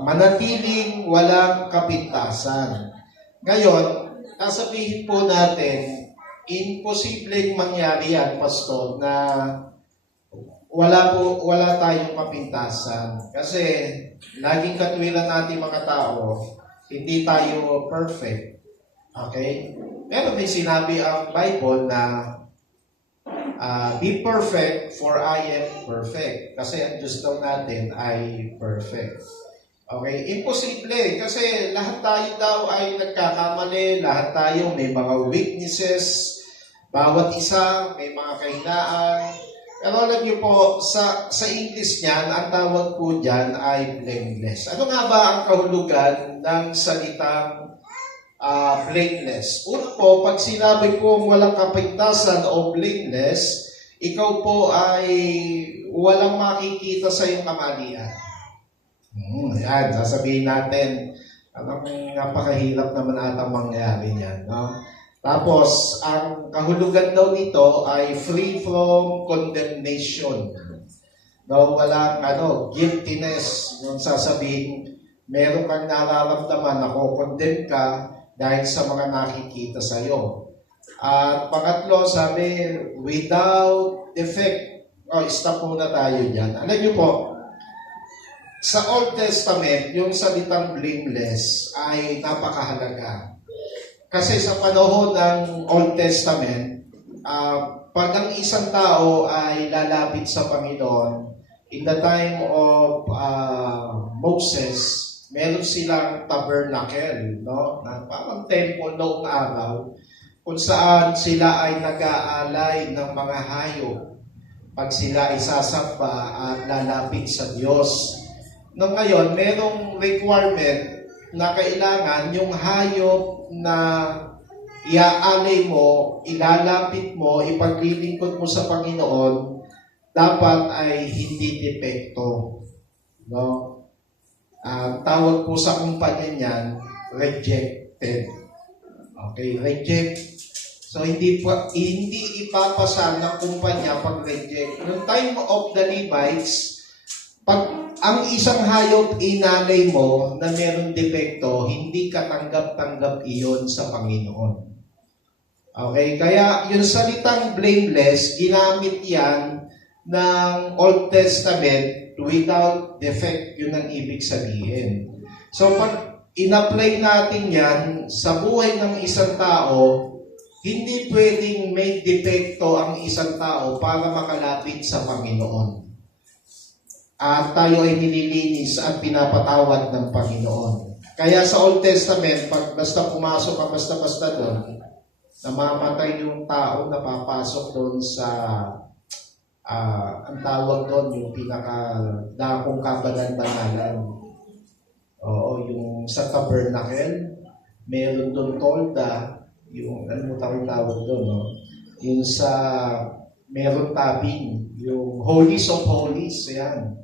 Manatiling walang kapintasan. Ngayon, sasabihin po natin, imposibleng mangyari yan, Pastor, na wala tayong kapintasan. Kasi laging katwiran natin mga tao, hindi tayo perfect. Okay? Pero may sinabi ang Bible na be perfect for I am perfect. Kasi ang Diyos daw natin ay perfect. Okay? Imposible. Kasi lahat tayo daw ay nagkakamali. Lahat tayo may mga weaknesses. Bawat isa may mga kahinaan. Pero alam niyo po, sa English niyan, ang tawag po dyan ay blameless. Ano nga ba ang kahulugan ng salitang blameless? Una po, pag sinabi ko walang kapintasan o blameless, ikaw po ay walang makikita sa iyong kamalian. Yan, sasabihin natin, napakahirap naman atang mangyari niyan, no? Tapos, ang kahulugan daw nito ay free from condemnation. No, walang guiltiness. Yung sasabihin, meron kang nararamdaman, condemn ka dahil sa mga nakikita sa iyo. At pangatlo, sabi, without defect. Stop muna tayo dyan. Alam niyo po, sa Old Testament, yung salitang blameless ay napakahalaga. Kasi sa panahon ng Old Testament, pag ang isang tao ay lalapit sa Panginoon, in the time of Moses, meron silang tabernacle, no? Na parang temple noong araw, kung saan sila ay nag-aalay ng mga hayop pag sila ay sasamba at lalapit sa Diyos. No, ngayon, merong requirement na kailangan yung hayop na iaalay mo, ilalapit mo, ipaglilingkod mo sa Panginoon, dapat ay hindi depekto. No? Tawag po sa kumpanya niyan, rejected. Okay, reject. So, hindi ipapasa ng kumpanya pag reject. Noong time of the Levites, pag ang isang hayop inalay mo na meron depekto, hindi katanggap-tanggap iyon sa Panginoon. Okay? Kaya yung salitang blameless, ginamit yan ng Old Testament without defect. Yun ang ibig sabihin. So pag in-apply natin yan sa buhay ng isang tao, hindi pwedeng may depekto ang isang tao para makalapit sa Panginoon. At tayo ay nililinis at pinapatawad ng Panginoon. Kaya sa Old Testament, pag basta pumasok ka basta-basta doon, namamatay yung tao na papasok doon sa, ang tawag doon, yung pinaka-dakong kabalan-banalan. Oo, yung sa tabernacle, meron doon tolda, yung, ano tawag doon, no? Yung sa, meron tabing, yung Holies of Holies, yan.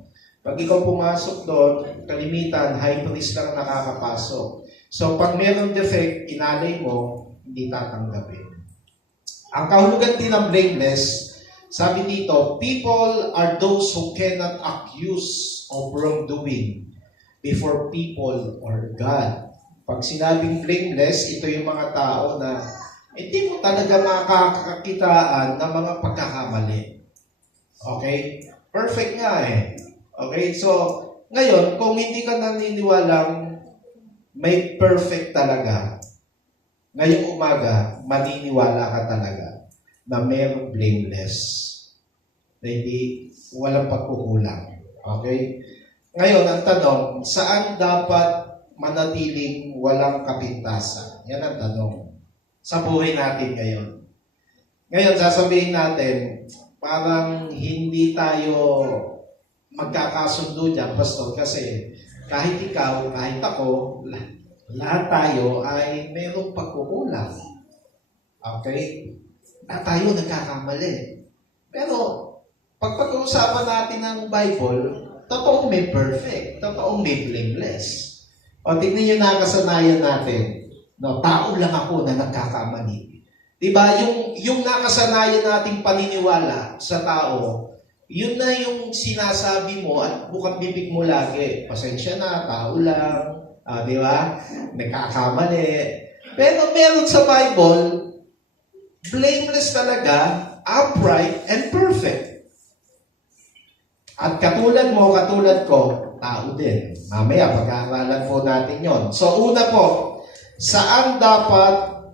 Pag ikaw pumasok doon, kalimitan, high priest lang nakakapasok. So, pag meron defect, inalay mo, hindi tatanggapin. Ang kahulugan din ng blameless, sabi dito, people are those who cannot accuse of wrongdoing before people or God. Pag sinabing blameless, ito yung mga tao na hindi mo talaga makakakitaan ng mga pagkakamali. Okay? Perfect nga eh. Okay, so ngayon, kung hindi ka naniniwalang may perfect talaga, ngayong umaga, maniniwala ka talaga na mayroong blameless. Na hindi, walang pagkukulang. Okay? Ngayon, ang tanong, saan dapat manatiling walang kapintasan? Yan ang tanong. Sa buhay natin ngayon. Ngayon, sasabihin natin, parang hindi tayo magkakasundo dyan, Pastor, kasi kahit ikaw, kahit ako, lahat tayo ay mayroong pagkukulang. Okay? Lahat tayo nagkakamali. Pero, pag pag-uusapan natin ng Bible, totoong may perfect, totoong may blameless. O, tignan nyo na kasanayan natin. No, tao lang ako na nagkakamali. Diba? Yung nakasanayan nating paniniwala sa tao, yun na yung sinasabi mo at bukang bibig mo lagi. Pasensya na, tao lang, di ba? Nagkakamali. Pero meron sa Bible, blameless talaga, upright, and perfect. At katulad mo, katulad ko, tao din. Mamaya, pag-aaralan po natin yon. So, una po, saan dapat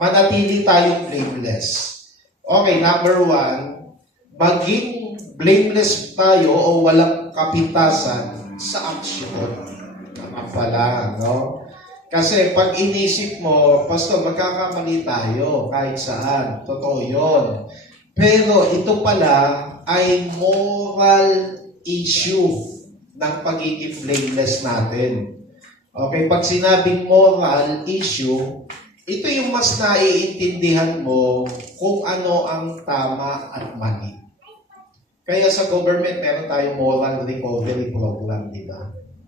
manatili tayong blameless? Okay, number 1, maging blameless tayo o walang kapintasan sa aksyon. Tama pala, no? Kasi pag inisip mo, Pastor, magkakamali tayo kahit saan. Totoo yun. Pero ito pala ay moral issue ng pagiging blameless natin. Okay, pag sinabing moral issue, ito yung mas naiintindihan mo kung ano ang tama at mali. Kaya sa government, meron tayong moral recovery program, di ba?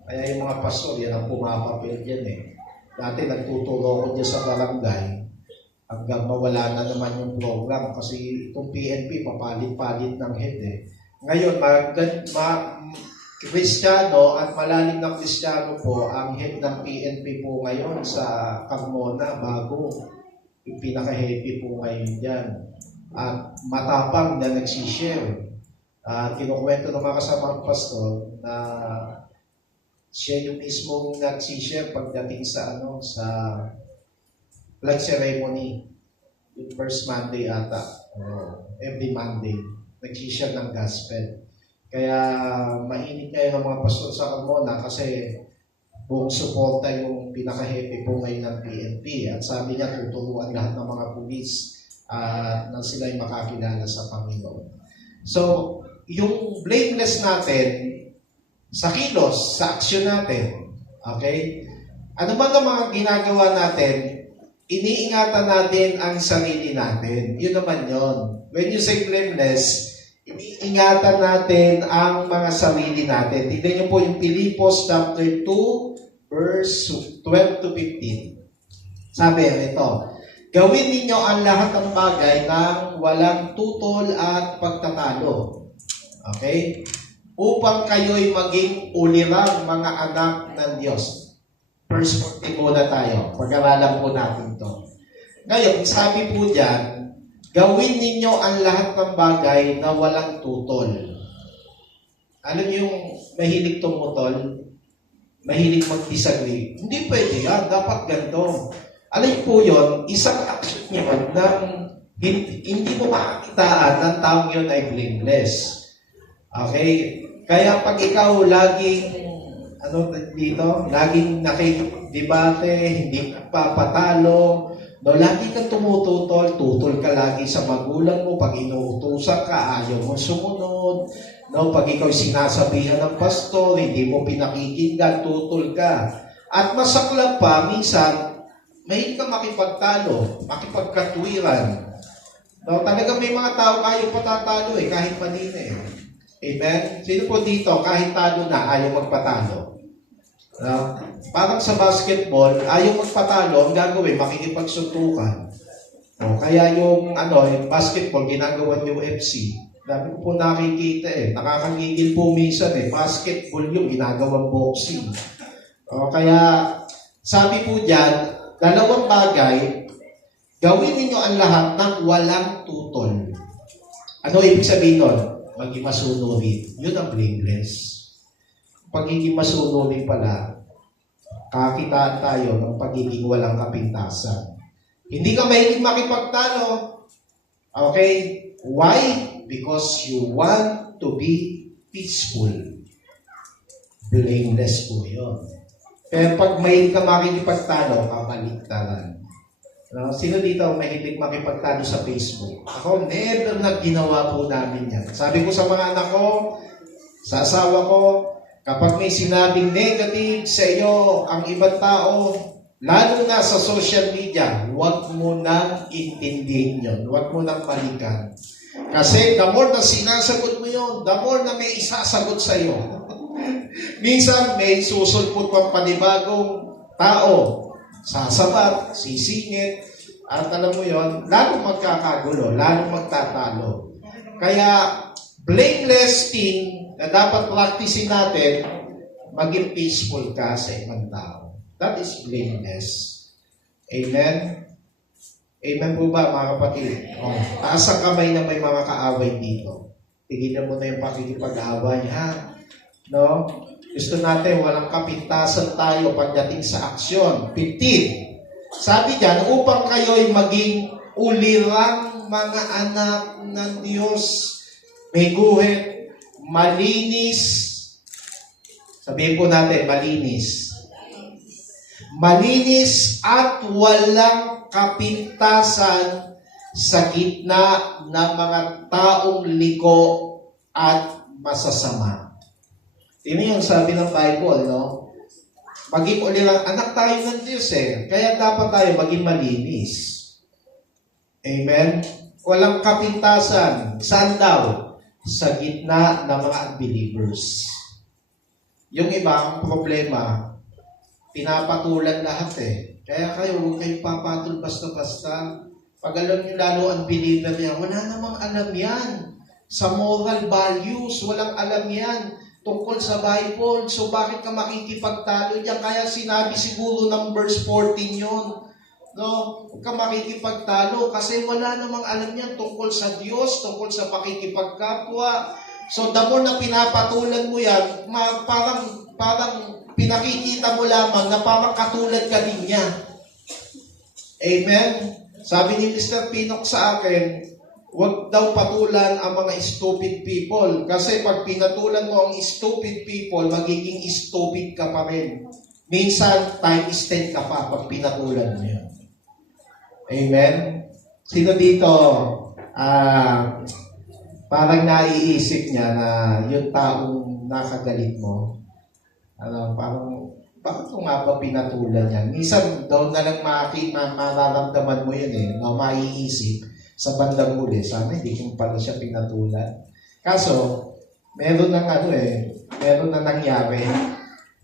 Kaya yung mga pastor, yan ang pumapapil dyan eh. Dati nagtuturo ko dyan sa barangay hanggang mawala na naman yung program kasi itong PNP papalit-palit ng head eh. Ngayon, Kristiyano at malalim na Kristiyano po ang head ng PNP po ngayon sa Carmona, bago. Yung pinaka-heavy po ngayon dyan. At matapang na nagsishare. Kinukwento ng mga kasamang pastor na siya yung mismong nagsishare pagdating sa flag ceremony. Yung first Monday ata. Every Monday. Nagsishare ng gospel. Kaya mainit kayo ng mga pastor sa Carmona kasi buong suporta yung pinaka-heavy po ngayon ng PNP. At sabi niya, tuturuan lahat ng mga pulis na sila'y makakilala sa Panginoon. So, yung blameless natin sa kilos, sa aksyon natin, okay? Ano ba ang mga ginagawa natin? Iniingatan natin ang sarili natin. Yun naman yun. When you say blameless, iniingatan natin ang mga sarili natin. Tignan niyo po yung Pilipos chapter 2, verse 12 to 15. Sabi ito, gawin ninyo ang lahat ng bagay ng walang tutol at pagtatalo. Okay? Upang kayo'y maging ulirang mga anak ng Diyos. First 40 muna tayo. Pag-aralan po natin ito. Ngayon, sabi po dyan, gawin ninyo ang lahat ng bagay na walang tutol. Alam niyo yung mahilig tumutol? Mahilig mag-disagree? Hindi pwede yan. Dapat ganito. Alam niyo po yun, isang action niyo na hindi mo makakitaan ng taong yun ay blameless. Okay? Kaya pag ikaw laging laging nakikidebate, hindi papatalo, no, lagi kang tutol ka lagi sa magulang mo, pag inuutusan ka, ayaw mo sumunod, no, pag ikaw sinasabihan ng pastor, hindi mo pinakikinggan, tutol ka. At masaklap pa, minsan, may ka makipagtalo, makipagkatwiran. No, talaga may mga tao ayaw patatalo kahit mali na Amen? Sino po dito, kahit talo na, ayaw magpatalo? No? Parang sa basketball, ayaw magpatalo, ang gagawin, makikipagsuntukan. No? Kaya yung basketball, ginagawa yung UFC. Dami ko po nakikita nakakagigil po minsan basketball yung ginagawang boxing. No? Kaya, sabi po dyan, dalawang bagay, gawin ninyo ang lahat ng walang tutol. Ano ibig sabihin nun? Maging masunurin. Yun ang blameless. Pagiging masunurin pala, kakitaan tayo ng pagiging walang kapintasan. Hindi ka mahilig makipagtalo. Okay? Why? Because you want to be peaceful. Blameless po yun. Pero pag mahilig ka makikipagtalo, kabaliktaran. Sino dito ang mahilig makipagtalo sa Facebook? Ako, never na ginawa po namin yan. Sabi ko sa mga anak ko, sa asawa ko, kapag may sinabing negative sa iyo ang ibang tao, lalo na sa social media, huwag mo nang intindihin yun. Huwag mo nang balikan. Kasi the more na sinasagot mo yun, the more na may isasagot sa iyo. Minsan, may susulpot pang panibagong tao. Sasabat, sisingit, at alam mo yon, lalo magkakagulo, lalo magtatalo. Kaya, blameless king na dapat practicein natin, maging peaceful ka sa ibang tao. That is blameless. Amen? Amen po ba, mga kapatid? Oh, taas ang kamay na may mga kaaway dito. Tigilan mo na yung pakikipag-away, ha? No? Gusto natin, walang kapintasan tayo pagdating sa aksyon. 15. Sabi diyan, upang kayo'y maging ulirang mga anak ng Diyos, may guhit, malinis. Sabihin po natin, malinis. Malinis at walang kapintasan sa gitna ng mga taong liko at masasama. Yun yung sabi ng Bible, no? Maging ulirang anak tayo ng Diyos Kaya dapat tayo maging malinis. Amen? Walang kapintasan. Saan daw? Sa gitna ng mga unbelievers. Yung ibang problema, pinapatulan lahat Kaya kayo, huwag kayong papatol basta-basta. Pag alam nyo lalo unbeliever yan, wala namang alam yan. Sa moral values, walang alam yan. Tungkol sa Bible. So, bakit ka makikipagtalo diyan? Kaya sinabi siguro ng verse 14 yun. No? Huwag ka makikipagtalo kasi wala namang alam yan tungkol sa Diyos, tungkol sa pakikipagkapwa. So, the more na pinapatulan mo yan, parang pinakikita mo lamang na parang katulad ka din niya. Amen? Sabi ni Mr. Pinok sa akin, huwag daw patulan ang mga stupid people. Kasi pag pinatulan mo ang stupid people, magiging stupid ka pa rin. Minsan, times 10 ka pa pag pinatulan mo yun. Amen? Sino dito, parang naiisip niya na yung taong nakagalit mo, parang, bakit ko nga ba pinatulan yan? Minsan, daw na lang mararamdaman mo yun no, maiisip. Sa bandang huli, sana hindi kong pala siya pinatulan. Kaso, meron na meron na nangyari.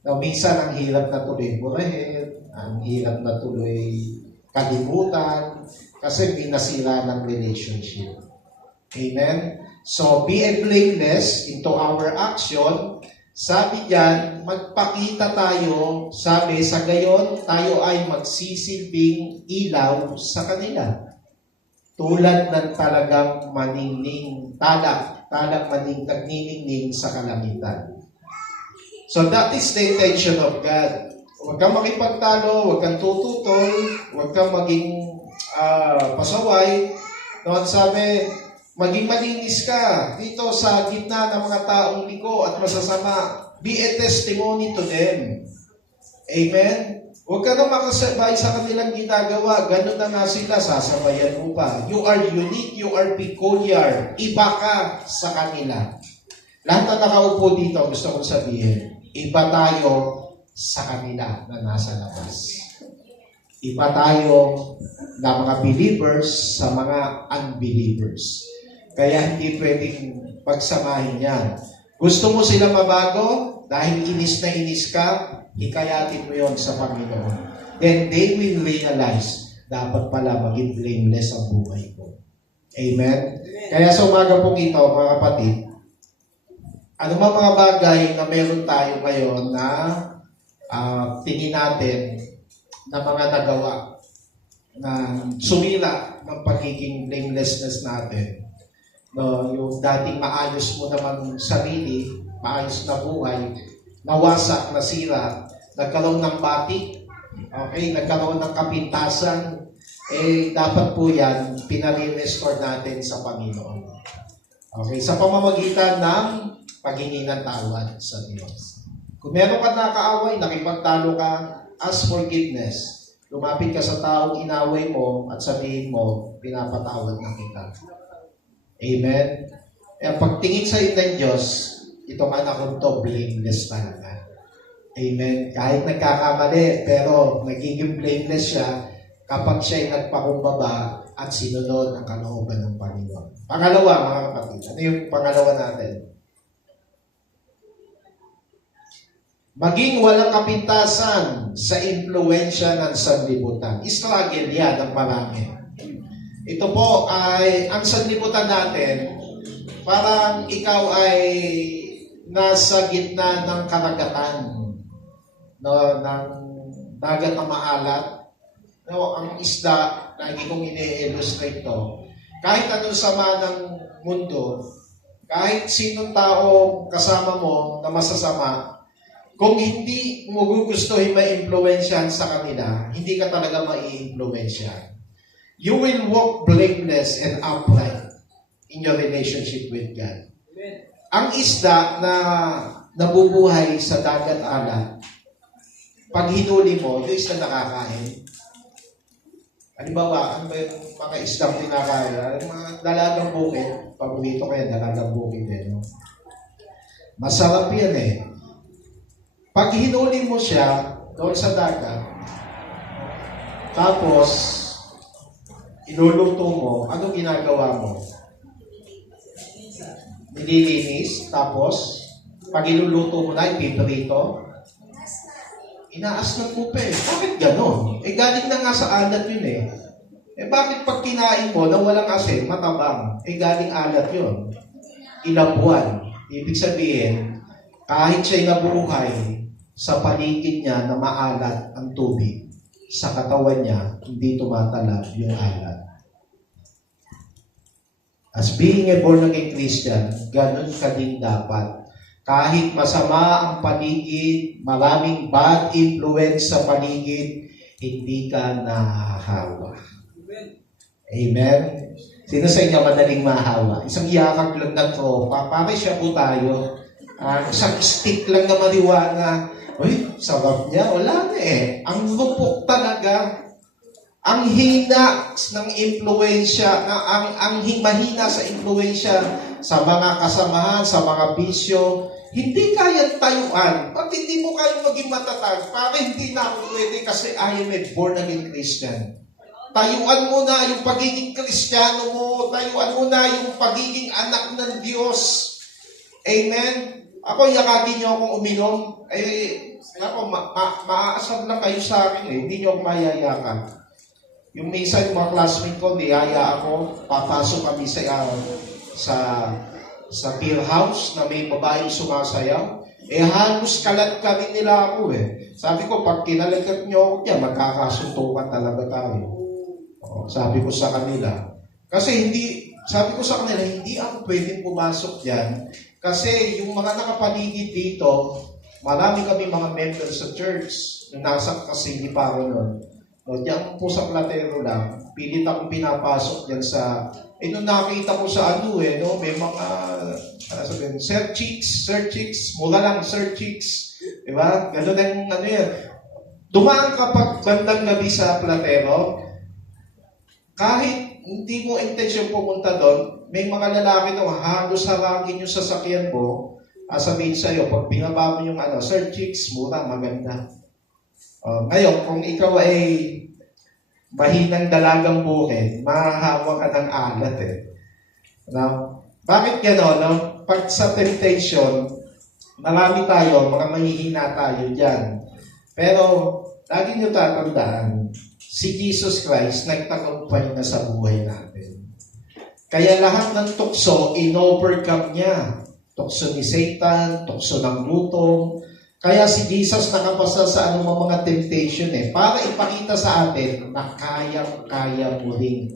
Na minsan, ang hirap na tuloy burahin, ang hirap na tuloy kalimutan, kasi pinasira ng relationship. Amen? So, be blameless into our action. Sabi diyan, magpakita tayo, sabi, sa gayon, tayo ay magsisilbing ilaw sa kanila. Tulad ng talagang maningning, talang maning nagniningning sa kalamitan. So that is the intention of God. Huwag kang makipagtalo, huwag kang tututol, huwag kang maging pasaway. Noon sabi, maging malinis ka dito sa gitna ng mga taong liko at masasama. Be a testimony to them. Amen? Huwag ka na makasabay sa kanilang ginagawa. Ganun na nga sila, sasabayan mo pa. You are unique, you are peculiar. Iba ka sa kanila. Lahat na nakaupo dito, gusto kong sabihin, iba tayo sa kanila na nasa labas. Iba tayo na mga believers sa mga unbelievers. Kaya hindi pwedeng pagsamahin yan. Gusto mo sila mabago? Dahil inis na inis ka, hikayatin mo yon sa Panginoon. Then they will realize, dapat pala maging blameless ang buhay ko. Amen? Kaya sa umaga pong ito, mga kapatid, ano mga bagay na meron tayo ngayon na tingin natin na mga nagawa na sumira ng pagiging blamelessness natin. No, yung dating maayos mo naman sarili, maayos na buhay, nawasak, nasira, nagkaroon ng batik, okay, nagkaroon ng kapintasan, dapat po yan, pinare-restore natin sa Panginoon. Okay, sa pamamagitan ng paghingi ng tawad sa Diyos. Kung meron ka nakaaway, nakipagtalo ka, ask forgiveness. Lumapit ka sa taong inaway mo at sabihin mo, pinapatawad na kita. Amen? Kaya pagtingin sa ng Diyos, itong anak ko to, blameless talaga. Amen? Kahit nagkakamali, pero nagiging blameless siya kapag siya'y nagpakumbaba at sinunod ang kalooban ng Panginoon. Pangalawa, mga kapatid. Ano yung pangalawa natin? Maging walang kapintasan sa impluensya ng sanlibutan. Struggle yan ng marami. Ito po ay, ang sanlibutan natin, parang ikaw ay nasa gitna ng karagatan, no, ng dagat na maalat. No, ang isda, lagi kong ini-illustrate to, kahit anong sama ng mundo, kahit sinong tao kasama mo na masasama, kung hindi mo gugustuhin ma-impluensyahan sa kanila, hindi ka talaga ma-i-impluensyahan. You will walk blameless and upright in your relationship with God. Ang isda na nabubuhay sa dagat alat, pag hinuli mo, yung isda nakakain. Halimbawa, ano ba yung mga isdang kinakaya? Yung mga dalagang bukid, paborito ko yan, dalagang bukid din. No? Masarap yan eh. Pag hinuli mo siya doon sa dagat, tapos iluluto mo, ano ginagawa mo? Nililinis, tapos pag iluluto mo na, ipiprito, inaas ng pupe. Bakit ganon? Galing na nga sa alat yun eh. Bakit pag kinain mo na walang asin, matabang? Galing alat yun. Ilang buwan. Ibig sabihin, kahit siya'y nabuhay, sa paligid niya na maalat ang tubig, sa katawan niya, hindi tumatalab yung alat. As being a born-again Christian, ganon ka din dapat. Kahit masama ang paligid, maraming bad influence sa paligid, hindi ka nahahawa. Amen? Sino sa inyo madaling mahawa? Isang yakag lang ng tropa, pare siya po tayo. Isang stick lang na marijuana. Uy, sarap niya. Wala na eh. Ang lupok talaga. Ang hina ng impluensya, ang mahina sa impluensya sa mga kasamahan, sa mga bisyo, hindi kayang tayuan. Pag hindi mo kayang maging matatag, para hindi na ako pwede kasi I am a born-again Christian. Tayuan mo na yung pagiging Kristiyano mo. Tayuan mo na yung pagiging anak ng Diyos. Amen? Ako, yakagin niyo akong uminom. Maaasam lang kayo sa akin eh. Hindi niyo ako mayayakan. Yung minsan, yung mga classmate ko, niyaya ako, papasok kami sa beer house na may babaeng sumasayaw. Halos kalat kami nila ako eh. Sabi ko, pag kinalagat niyo ako dyan, magkakasuntukan talaga tayo. Sabi ko sa kanila. Kasi sabi ko sa kanila, hindi ako pwedeng pumasok dyan. Kasi yung mga nakapaligid dito, marami kami mga members sa church. Yung nasa kasiliparan nun. No, diyan po sa Platero lang, pilit akong pinapasok diyan sa, nung nakita ko sa no, may mga, Sir Chicks, mula lang, Sir Chicks, diba? Ganun ang, yan. Dumaan ka pag bandang gabi sa Platero, kahit hindi mo intention pumunta doon, may mga lalaki na halos harangin yung sasakyan mo, sabihin sa'yo, pag binaba mo yung Sir Chicks, mura, maganda. Ngayon, kung ikaw ay mahinang dalagang bukid, mahahawa ka ng alat eh. Now, bakit gano'n? No? Pag sa temptation, marami tayo, mga mahihina tayo dyan. Pero, lagi nyo tatandaan, si Jesus Christ nagtagumpay na sa buhay natin. Kaya lahat ng tukso, in-overcome niya. Tukso ni Satan, tukso ng gutom. Kaya si Jesus nakapasa sa anumang mga temptation para ipakita sa atin na kaya mo rin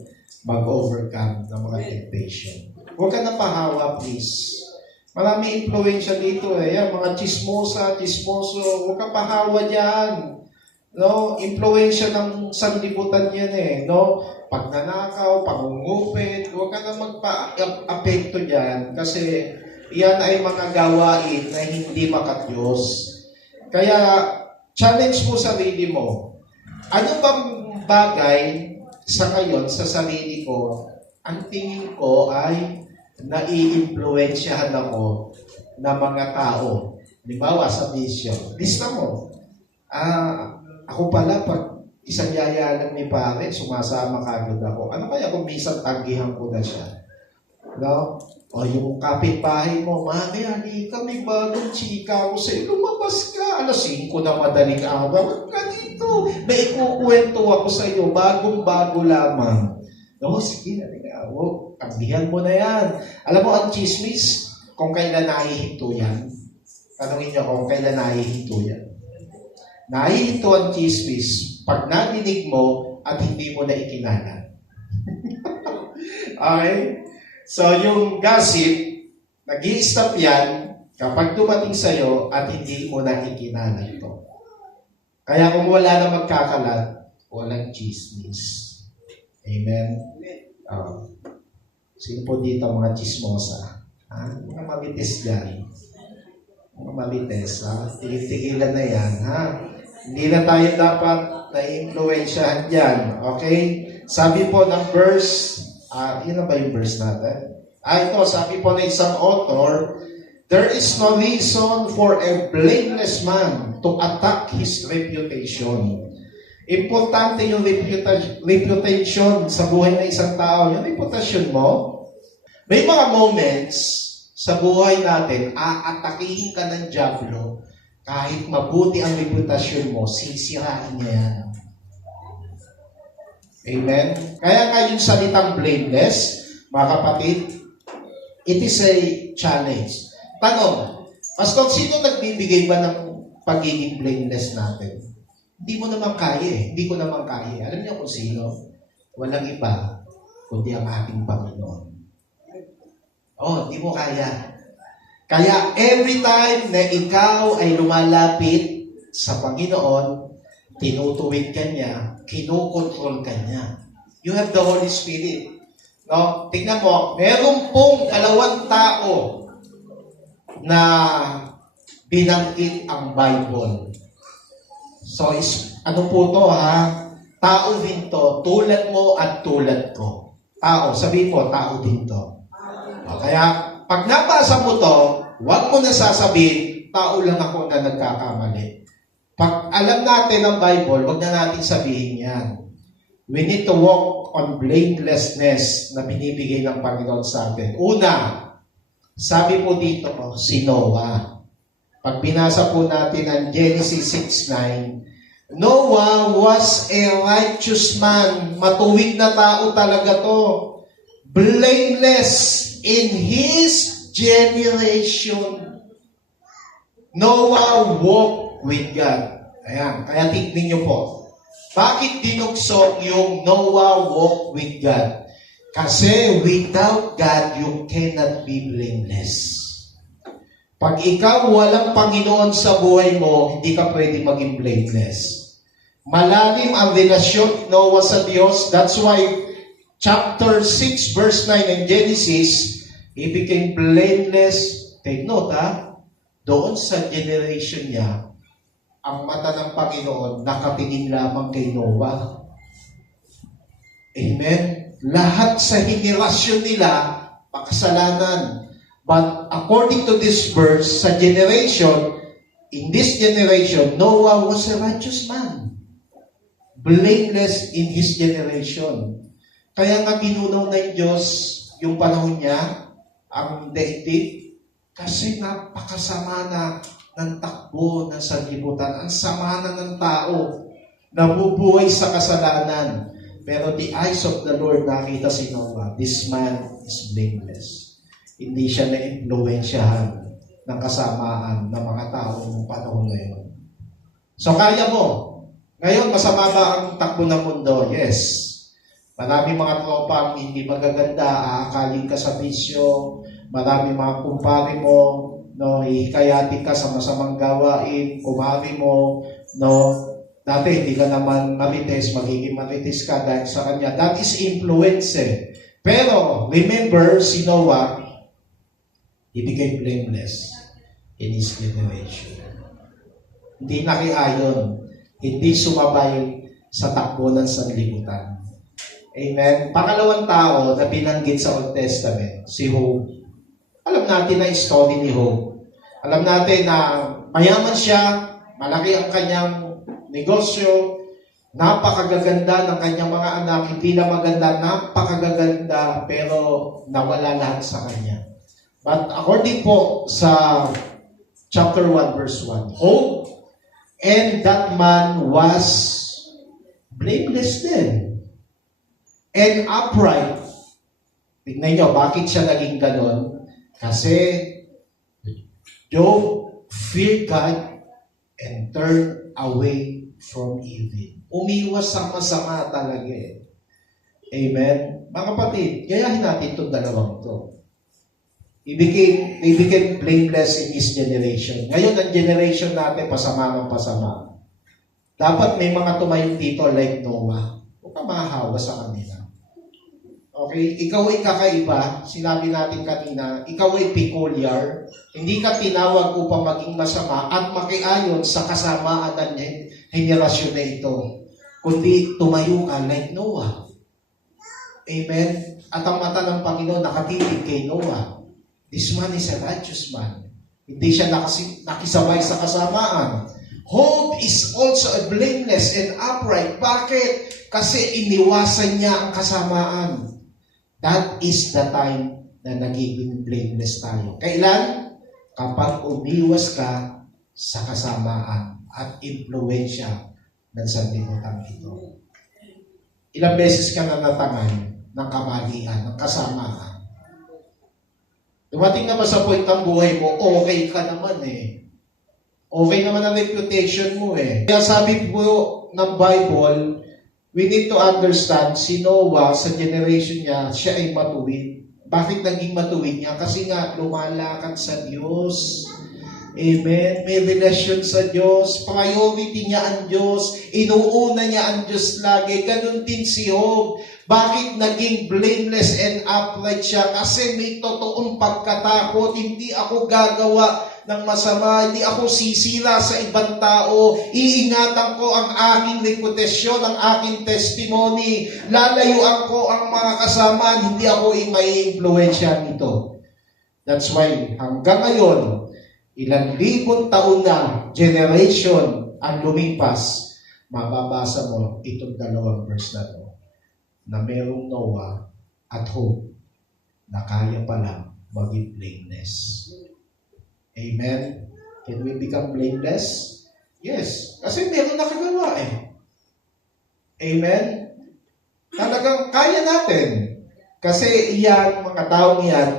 mag-overcome ng mga temptation. Huwag ka na pahawa, please. Marami influensya dito Yan, mga chismoso, huwag ka pahawa dyan. No, influensya ng sanlibutan yan no? Pagnanakaw, pangungupit, huwag ka na magpa-apekto dyan kasi yan ay mga gawain na hindi makatiyos. Kaya, challenge mo sarili mo. Ano bang bagay sa ngayon, sa sarili ko, ang tingin ko ay nai-impluensyahan ako ng mga tao. Halimbawa, sa mission. Lista mo. Ako pala, pag isang yaya lang ni pare, sumasama kagad ako. Ano kaya kung minsan tagihan ko na siya? No? O yung kapitbahay mo, Mami, halika, may bagong chika ako sa'yo. Lumabas ka. 5 na madaling araw. Ganito. May ikukwento ako sa'yo. Bagong-bago lamang. No, sige, halika. Kambihan mo na yan. Alam mo, ang chismis, kung kailan nahihinto yan, tanungin niyo kung kailan nahihinto yan. Nahihinto ang chismis pag nadinig mo at hindi mo na ikinalat. Okay? So, yung gossip, nag-i-stop yan kapag dumating sa'yo at hindi mo na ikinalat ito. Kaya kung wala na magkakalat, walang chismis. Amen? Sino po dito mga chismosa? Ha? Mga mamitis dyan. Mga mamitis. Tigil-tigilan na yan. Ha? Hindi na tayo dapat na-influensyahan dyan. Okay? Sabi po ng verse, yun na ba yung verse natin? Ito, sabi po ng isang author, there is no reason for a blameless man to attack his reputation. Importante yung reputation sa buhay ng isang tao. Yung reputasyon mo, may mga moments sa buhay natin, aatakihin ka ng dyablo, kahit mabuti ang reputasyon mo, sisirain niya yan. Amen? Kaya nga yung salitang blameless, mga kapatid, it is a challenge. Tanong, Pastor, sino nagbibigay ba ng pagiging blameless natin? Hindi mo naman kaya eh. Hindi ko naman kaya. Alam niyo kung sino? Walang iba, kundi ang ating Panginoon. Hindi mo kaya. Kaya every time na ikaw ay lumalapit sa Panginoon, tinutuwid ka niya, kinokontrol ka niya. You have the Holy Spirit. No? Tingnan mo, meron pong 2 tao na binanggit ang Bible. So, ano po to ha? Tao din to, tulad mo at tulad ko. Tao, sabihin mo, tao din to. Kaya, pag nabasa mo to, huwag mo na sasabihin, tao lang ako na nagkakamali. Pag alam natin ang Bible, huwag na natin sabihin yan. We need to walk on blamelessness na binibigay ng Panginoon sa atin. Una, sabi po dito, si Noah. Pag binasa po natin ang Genesis 6:9, Noah was a righteous man. Matuwid na tao talaga to. Blameless in his generation. Noah walked with God. Ayan, kaya tignan niyo po. Bakit dinugso yung Noah walked with God? Kasi without God, you cannot be blameless. Pag ikaw walang Panginoon sa buhay mo, hindi ka pwede maging blameless. Malalim ang relasyon ni Noah sa Diyos. That's why chapter 6 verse 9 in Genesis, he became blameless. Take note doon sa generation niya, ang mata ng Panginoon nakatingin lamang kay Noah. Amen? Lahat sa henerasyon nila, makasalanan. But according to this verse, sa generation, in this generation, Noah was a righteous man. Blameless in his generation. Kaya nga binunaw na yung Diyos yung panahon niya, ang daigdig, kasi napakasama na ng takbo ng sanlibutan. Ang sama na ng tao, nabubuhay sa kasalanan. Pero the eyes of the Lord, nakita si Noah, this man is blameless. Hindi siya na-influensyahan ng kasamaan ng mga tao ng panahon ngayon. So kaya mo. Ngayon, masama ba ang takbo ng mundo? Yes. Marami mga tropa ang hindi magaganda, aakalin ka sa bisyo, marami mga kumpare mo, no, ihikayatin ka sa masamang gawain, kumari mo, no, dati hindi ka naman marites, magiging marites ka dahil sa kanya. That is influence eh. Pero, remember, si Noah, he became blameless in his generation. Hindi nakiayon, hindi sumabay sa takbo ng sanlibutan. Amen? Pangalawang tao na binanggit sa Old Testament, si Job. Alam natin na story ni Job. Alam natin na mayaman siya, malaki ang kanyang negosyo, napakagaganda ng kanyang mga anak, hindi na maganda, napakagaganda, pero nawala lahat sa kanya. But according po sa chapter 1 verse 1, Job, and that man was blameless then, and upright, Tignan nyo, bakit siya naging ganon? Kasi Job feared God and turned away from evil. Umiwas sa masama talaga eh. Amen? Mga kapatid, gayahin natin itong dalawang to. They became blameless in his generation. Ngayon, ang generation natin, pasama ng pasama. Dapat may mga tumayo dito like Noah. Huwag ka mahahawa sa kanila. Okay? Ikaw ay kakaiba. Sinabi natin kanina, ikaw ay peculiar. Hindi ka tinawag upang maging masama at makiayon sa kasamaan ng henerasyon na ito. Kundi tumayo ka like Noah. Amen? At ang mata ng Panginoon nakatitig kay Noah. This man is a righteous man. Hindi siya nakisabay sa kasamaan. Hope is also a blameless and upright. Bakit? Kasi iniwasan niya ang kasamaan. That is the time na nagiging blameless tayo. Kailan? Kapag umiwas ka sa kasamaan at impluensya ng sanlibutan ito. Ilang beses ka na natangan ng kamalian, ng kasamaan. Dumating na ba sa point ng buhay mo, okay ka naman eh. Okay naman ang reputation mo eh. Kaya sabi po ng Bible, we need to understand, si Noah, sa generation niya, siya ay matuwid. Bakit naging matuwid niya? Kasi nga, lumalakad sa Diyos. Amen? May relasyon sa Diyos. Priority niya ang Diyos. Inuuna niya ang Diyos lagi. Ganon din si Job. Bakit naging blameless and upright siya? Kasi may totoong pagkatakot. Hindi ako gagawa ng masama. Hindi ako sisira sa ibang tao. Iingatan ko ang aking reputasyon, ang aking testimony. Lalayuan ko ang mga kasama. Hindi ako mai-influensya nito. That's why hanggang ngayon, ilang libong taon na generation ang lumipas, mababasa mo itong dalawang verse na to, na merong Noah at Job na kaya palang maging blameless. Amen? Can we become blameless? Yes. Kasi meron nakagawa eh. Amen? Talagang kaya natin. Kasi iyan, mga taong yan,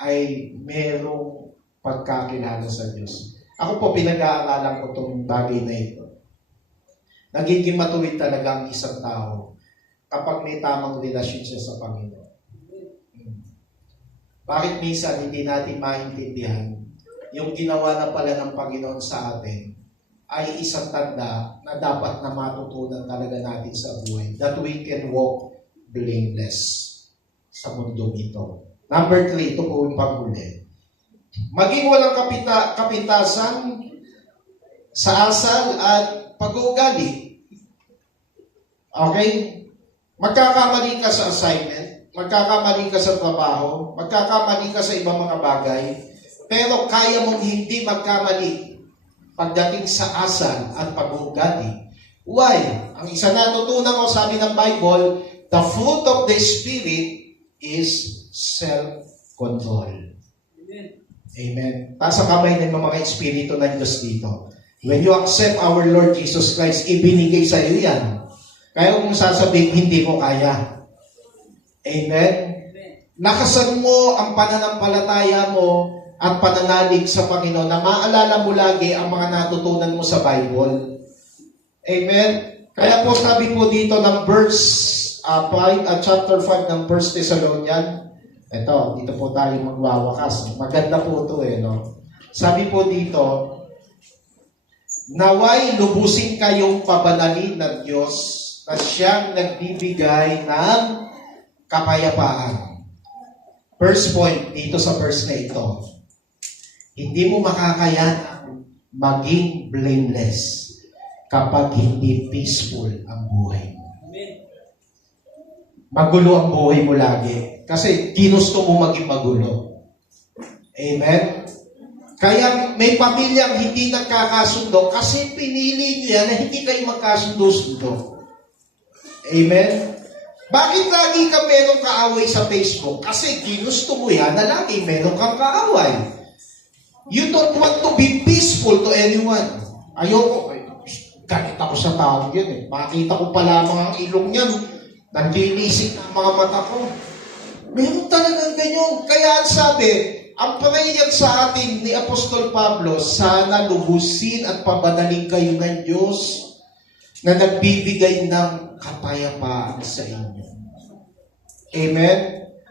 ay merong pagkakilala sa Diyos. Ako po, pinag-aaralan ko itong bagay na ito. Nagiging matuwid talaga ang isang tao kapag may tamang relasyon siya sa Panginoon. Bakit minsan hindi natin maintindihan yung ginawa na pala ng Panginoon sa atin ay isang tanda na dapat na matutunan talaga natin sa buhay, that we can walk blameless sa mundong ito. Number 3, ito po yung panghuli. Maging walang kapintasan sa asal at pag-uugali. Okay? Magkakamali ka sa assignment, magkakamali ka sa trabaho, magkakamali ka sa ibang mga bagay, pero kaya mong hindi magkamali pagdating sa asal at pag-uugali. Why? Ang isa natutunan ko, sabi ng Bible, the fruit of the Spirit is self-control. Amen. Taas ang kamay ng mga espiritu ng Diyos dito. When you accept our Lord Jesus Christ, ibinigay sa iyo yan. Kaya kung sasabihin, hindi ko kaya. Amen? Lakasan mo ang pananampalataya mo at pananalig sa Panginoon na maalala mo lagi ang mga natutunan mo sa Bible. Amen? Kaya po sabi po dito ng verse 5, chapter 5 ng 1 Thessalonians. Ito, dito po tayo magwawakas. Maganda po ito no? Sabi po dito, naway lubusin kayong pabanalin ng Diyos na siyang nagbibigay ng kapayapaan. First point dito sa verse na ito, hindi mo makakayanan maging blameless kapag hindi peaceful ang buhay mo. Magulo ang buhay mo lagi. Kasi ginusto mo maging magulo. Amen? Kaya may pamilyang hindi nagkakasundo kasi pinili nyo yan na hindi kayo magkasundo-sundo. Amen? Bakit lagi ka merong kaaway sa Facebook? Kasi ginusto mo yan na lagi meron kang kaaway. You don't want to be peaceful to anyone. Ayoko. Galit ako sa tao yun eh. Makita ko pa lamang ang ilong niyan. Nanlilisik ang mga mata ko. Meron talagang ganyan. Kaya sabi, ang prayer sa atin ni Apostol Pablo, sana lubusin at pabadaling kayo ng Diyos na nagbibigay ng kapayapaan sa inyo. Amen?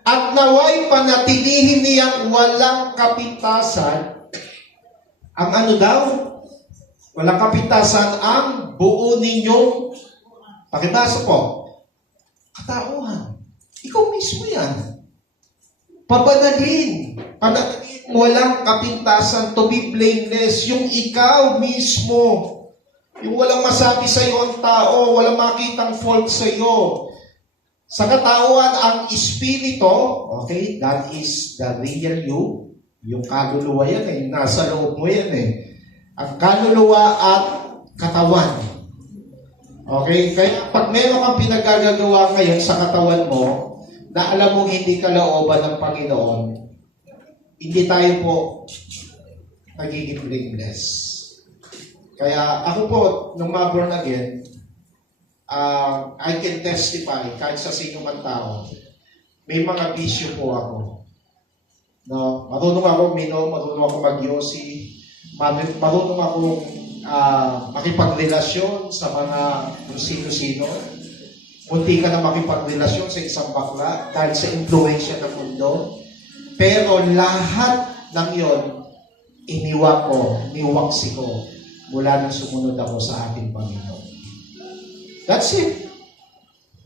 At naway panatilihin niyang walang kapintasan. Ang ano daw? Walang kapintasan ang buo ninyong, pakibasa po, katauhan. Ikaw mismo yan. Pabanalin. Panatilihin walang kapintasan, to be blameless. Yung ikaw mismo. Yung walang masabi sa iyo ang tao, walang makitang fault sa iyo. Sa katauhan, ang espiritu, okay, that is the real you. Yung kaluluwa yan eh, nasa loob mo yan eh. Ang kaluluwa at katawan. Okay, kaya pag meron kang pinagagagawa ngayon sa katawan mo, na alam mong hindi kalooban ng Panginoon, hindi tayo po nagiging blameless. Kaya ako po, nung ma-born again, I can testify, kahit sa sino man tao, may mga bisyo po ako. No? Marunong ako minom, marunong ako mag-yosi, marunong ako makipagrelasyon sa mga kung sino-sino. Munti ka na makipagrelasyon sa isang bakla dahil sa influensya ng mundo. Pero lahat ng yon, niwaksi ko mula nang sumunod ako sa aking Panginoon. That's it.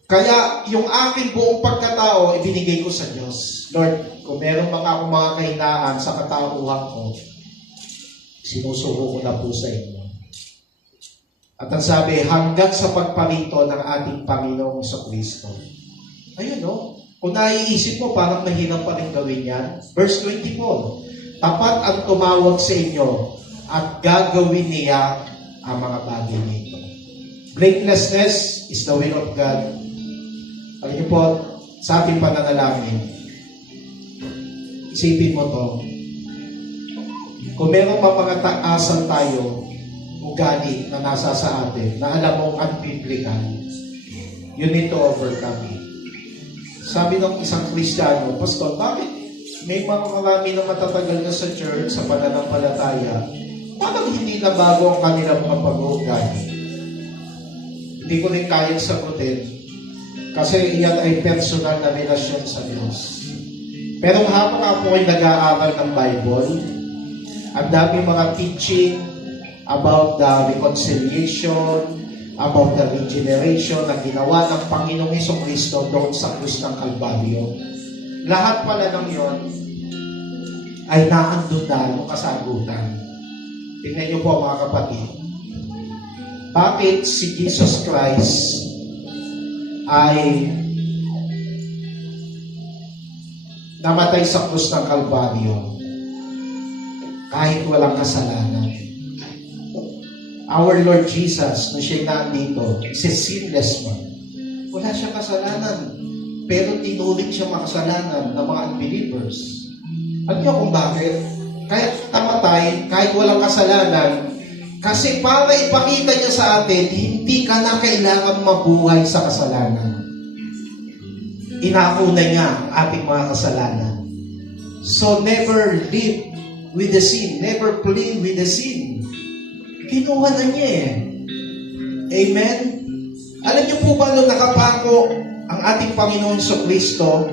Kaya yung aking buong pagkatao, ibinigay ko sa Diyos. Lord, kung meron akong mga kahinaan sa katauhan ko, sinusuko ko na po sa inyo. At ang sabi, hanggang sa pagparito ng ating Panginoong Kristo. Ayun, no? Kung naiisip mo, parang mahirap pa rin gawin yan. Verse 24, tapat ang tumawag sa inyo at gagawin niya ang mga bagay nito. Blamelessness is the will of God. Alam niyo po, sa ating pananalangin, isipin mo to, kung meron mga taasan tayo, ugali na nasa sa atin, na alam mong unbiblical, you need to overcome it. Sabi ng isang Kristiyano, Pastor, bakit may mga marami na matatagal na sa church, sa pananampalataya, parang hindi na bago ang kanilang mga pag-uugali? Hindi ko rin kayang sagutin kasi iyan ay personal na relasyon sa Diyos. Pero habang ako ay nag-aaral ng Bible, ang dami mga teaching about the reconciliation, about the regeneration na ginawa ng Panginoong Jesucristo doon sa krus ng Kalbaryo. Lahat pala ng yon ay naandun na yung kasagutan. Tingnan niyo po mga kapatid. Bakit si Jesus Christ ay namatay sa krus ng Kalbaryo kahit walang kasalanan? Our Lord Jesus, nung siya nandito, is a sinless man. Wala siyang kasalanan. Pero tinuring siya makasalanan ng mga unbelievers. Alam niyo kung bakit? Kahit tamatay, kahit walang kasalanan, kasi para ipakita niya sa atin, hindi ka na kailangan mabuhay sa kasalanan. Inakuna niya ang ating mga kasalanan. So never live with the sin. Never play with the sin. Kinuha na niya eh. Amen? Alam niyo po ba nung nakapako ang ating Panginoon Kristo,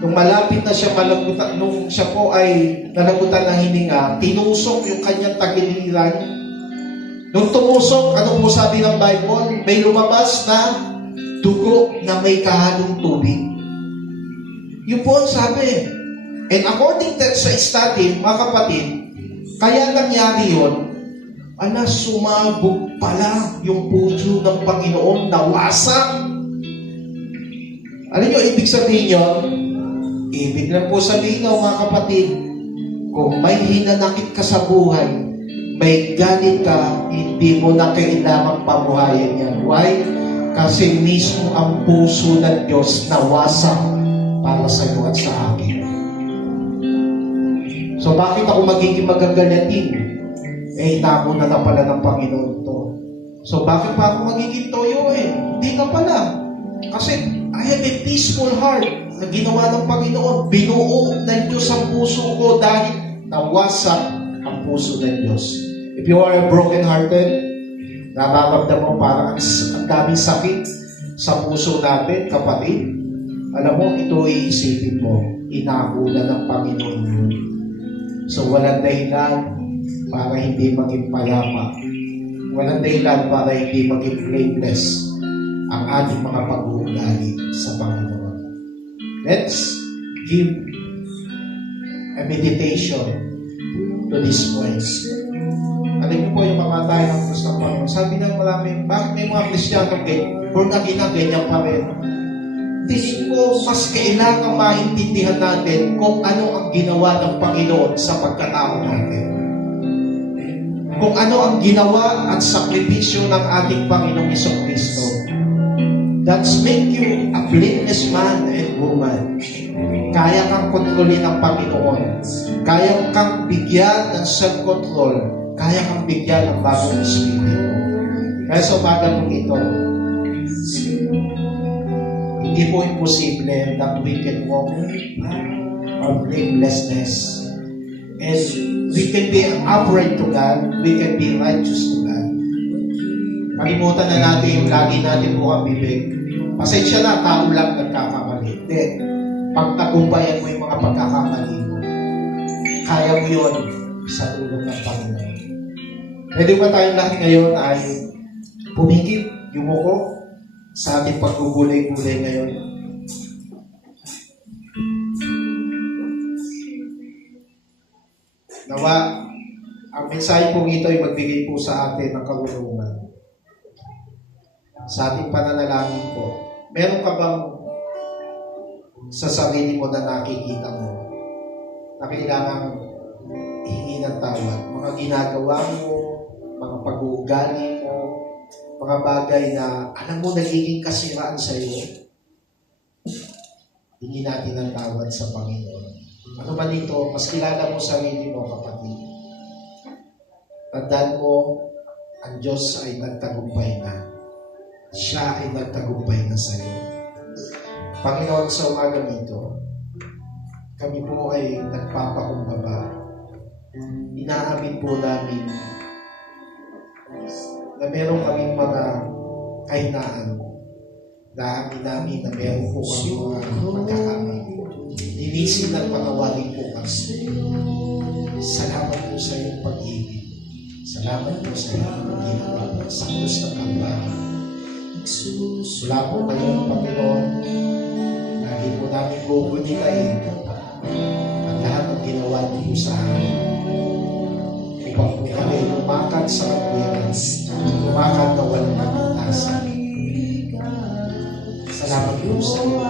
nung malapit na siya malagutan, nung siya po ay nalagutan ng hininga, tinusok yung kanyang tagiliran. Nung tumusok, ano po sabi ng Bible? May lumabas na dugo na may kahalong tubig. Yun po ang sabi. And according to sa study, mga kapatid, kaya nangyari yun, sumabog pala yung puso ng Panginoon, nawasak. Alam niyo, ibig sabihin yun? Ibig lang po sabihin ng mga kapatid, kung may hinanakit ka sa buhay, may galit ka, hindi mo na kailangang pamuhayan yan. Why? Kasi mismo ang puso ng Diyos nawasak para sa iyo at sa akin. So bakit ako magiging magagalatin? Inako na pala ng Panginoon to. So bakit pa ako magiging toyo eh? Hindi na pala. Kasi I have a peaceful heart. na ginawa ng Panginoon. Binuo ng Diyos ang puso ko dahil nawasak ang puso ng Diyos. If you are broken-hearted, nararamdaman mo parang ang daming sakit sa puso natin, kapatid. Alam mo, ito iisipin mo, inakula ng Panginoon yun. So, walang dahilan para hindi maging payapa. Walang dahilan para hindi maging blameless ang ating mga pag-uugali sa Panginoon. Let's give a meditation to this points. Alam niyo po yung mga tayo ng Diyos ng Panginoon. Sabi ng marami, bakit may mga Kristiyano born again na ganyan pa rin? Tingin ko, mas kailangan maintindihan natin kung ano ang ginawa ng Panginoon sa pagkatao natin. Kung ano ang ginawa at sakripisyo ng ating Panginoong Jesucristo. That's make you a blameless man and woman. Kaya kang kontrolin ng Panginoon. Kaya kang bigyan ng self-control. Kaya kang bigyan ng bagong espiritu. Kaya sa umaga mong ito, hindi po imposible that we can walk our blamelessness. And we can be upright to God. We can be righteous to God. Kalimutan na natin yung lagi natin bukas bibig. Pasensya na, tao lang nagkakamali. Hindi. Pagtagumpayan mo yung mga pagkakamali mo. Kaya mo yun sa tulong ng Panginoon. Pwede ba tayong lahat ngayon ay pumikit, yumuko sa ating paggugulay-gulay ngayon? Nawa, ang mensahe pong ito ay magbigay po sa atin ng karunungan. Sa ating pananalangin po, meron ka bang sa sarili mo na nakikita mo na kailangan hihingi ng tawad? Mga ginagawa mo, mga pag-uugali mo, mga bagay na alam mo nagiging kasiraan sa iyo, hingi natin ng tawad sa Panginoon. Ano ba dito? Mas kilala mo sarili mo, kapatid. Tandaan mo, ang Diyos ay nagtagumpay na. Siya ay nagtagumpay na sa iyo. Panginoon, sa umaga nito, kami po ay nagpapakumbaba. Inaamin po namin na meron kaming mga kahinaan. Naamin namin na meron po kami mga pagkakamali. Linisin at patawarin po kami. Salamat po sa iyong pag-ibig. Salamat po sa iyong pag-ginawa sa krus ng Kalbaryo. Mula po ngayon, Panginoon, lagi po namin bubunitayin ang lahat ng ginawa niyo po sa amin. Upang po kami lumakad sa kapwiran, lumakad na walang kaligtasan. Salamat po sa iyo.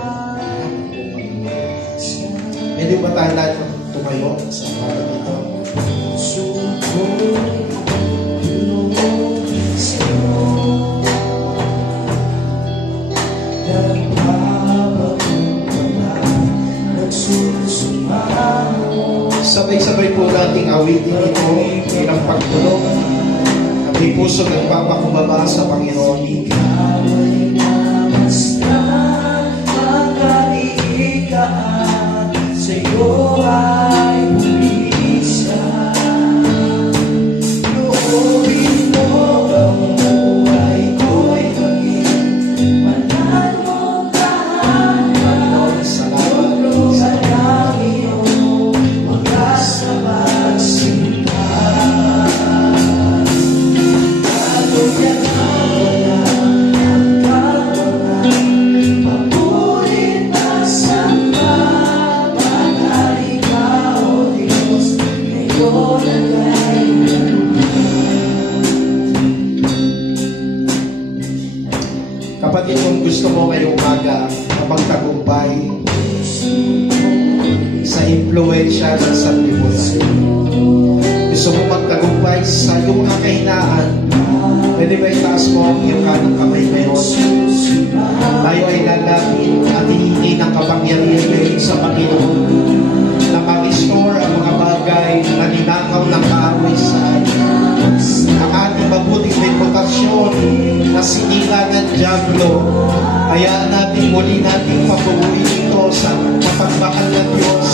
Pwede ba tayo lahat tumayo sa mga ito? Sabay-sabay po nating awitin ito bilang pagtulong. Kami puso nagpapakumbaba sa Panginoon. Sa'yo ay umisa. Loobin mo ang buhay ko'y maging manan mong tahanan. Tulong sa langit, wagas na magsimba. Katuyan na wala ang kawalan, papulit na samba. Kapatid, kung gusto mo ngayong umaga na magtagumpay sa impluensya ng sanlibutan, gusto mo magtagumpay sa iyong mga kahinaan, pwede ba itaas mo ang iyong kanang kamay ngayon? Tayo ay lalapit at hihingi ng kapangyarihan sa Panginoon na mag-restore ang mga bagay na ninakaw ng kaaway sa atin. Ang ating mabuting reputasyon na sinila ng Diablo, hayaan natin muli natin papuuin ito sa mapagmahal na Diyos.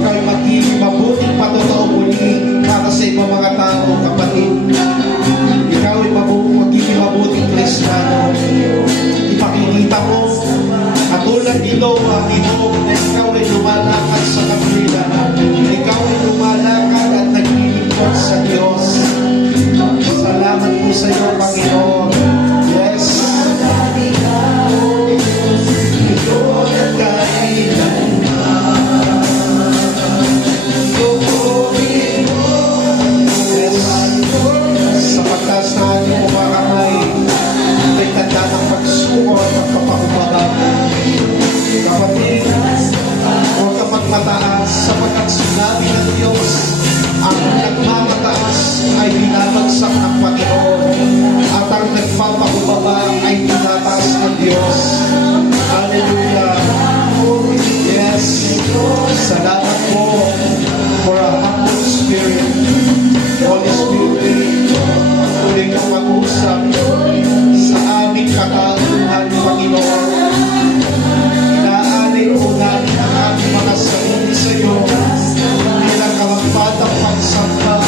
Ikaw ay magiging mabuting patotoo muli para sa ibang mga tao, kapatid. Ikaw ay magiging mabuting Kristiyano. Ipakikita mo at tulad ni Noah, na ikaw ay lumalakad sa kapila. Ikaw ay lumalakad at naglilingkod sa Diyos. Salamat po sa iyo, Panginoon. Yes. Sa pagtaas na ating mga kamay, may tanda ng pagsuko at pagpapakumbaba. Kapatid, huwag ka magmataas sapagkat sinabi ng Diyos, ang nagmamataas ay binabagsak ng Panginoon at ang nagpapakumbaba ay binataas ng Diyos. Hallelujah. Yes. Salamat po for a humble spirit. Holy Spirit, tuloy kang mag-usap sa aming katauhan, Panginoon. Inaalay po namin ang aming mga sarili sa iyo bilang karampatang pagsamba.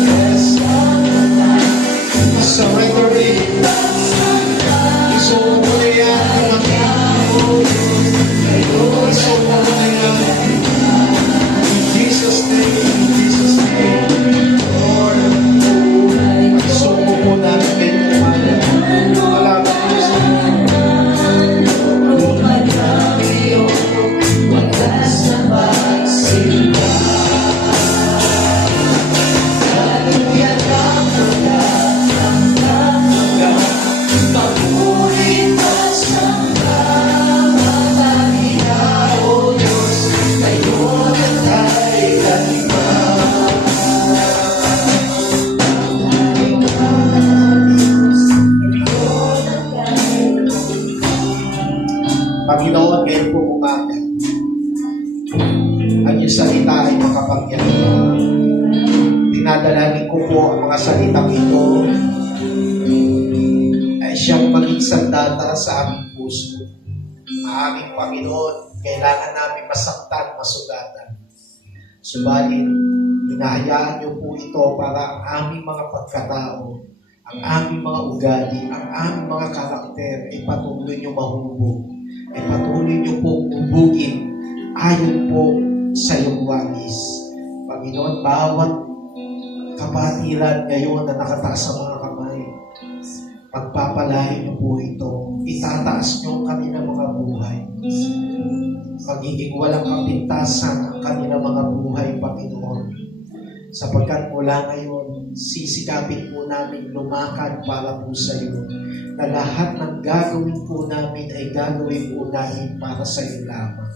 Yes. Surrendering. Isuko mo na yan. Isuko mo na yan. In Jesus' name, Lord, isuko po namin kayo umaga. Salamat po sa Panginoon, ngayon po umaga. Ang iyong salita ay makapangyarihan. Dinadalangin ko po ang mga salitang ito ay siyang maging sandata sa aming puso. Aming Panginoon, kailangan namin masaktan, masugatan. Subalit, hinahayaan niyo po ito para ang aming mga pagkatao, ang aming mga ugali, ang aming mga karakter ay patuloy niyo mahubog. Ay patuloy niyo po hubugin ayon po sa iyong wangis. Panginoon, bawat kapatiran ngayon na nakataas sa mga kamay, pagpapalain niyo po ito. Itataas niyo ang kanilang mga buhay. Magiging walang kapintasan ang kanilang mga buhay, Panginoon. Sapagkat mula ngayon, sisikapin po namin lumakad para po sa iyo. Na lahat ng gagawin po namin ay gagawin po namin para sa iyo lamang.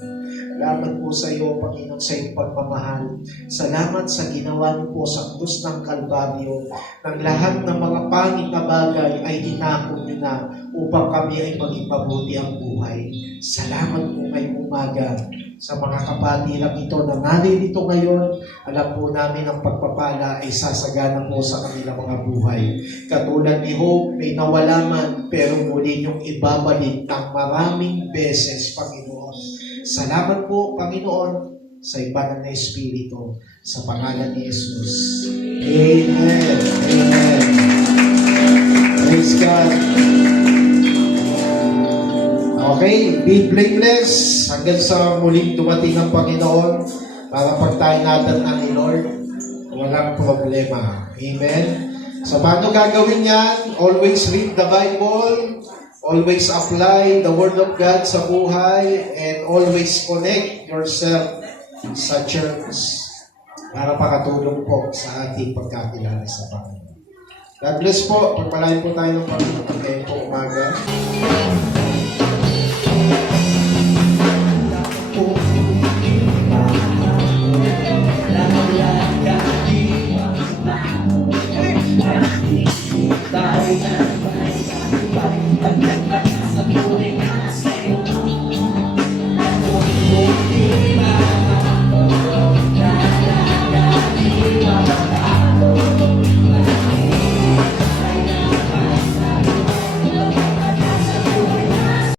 Salamat po sa iyo, Panginoon, sa iyong pagmamahal. Salamat sa ginawa niyo po sa krus ng Kalbaryo. Nang lahat ng mga pangit na bagay ay inako niyo na upang kami ay maging mabuti ang buhay. Salamat po ngayong umaga sa mga kapatilang ito na naririto ngayon. Alam po namin ang pagpapala ay sasagana po sa kanilang mga buhay. Katulad ni Hope, may nawala man, pero muli niyong ibabalik ng maraming beses, Panginoon. Salamat po, Panginoon, sa ibanang na Espiritu, sa pangalan ni Jesus. Amen. Amen. Praise God. Okay, be blameless hanggang sa muling dumating ang Panginoon para pagtayin natin ng Lord. Walang problema. Amen. So, paano gagawin yan? Always read the Bible. Always apply the Word of God sa buhay. And always connect yourself sa church para pakatulong po sa ating pagkakilala sa Panginoon. God bless po. Pagpalain po tayo ng Panginoon. Ngayon po umaga.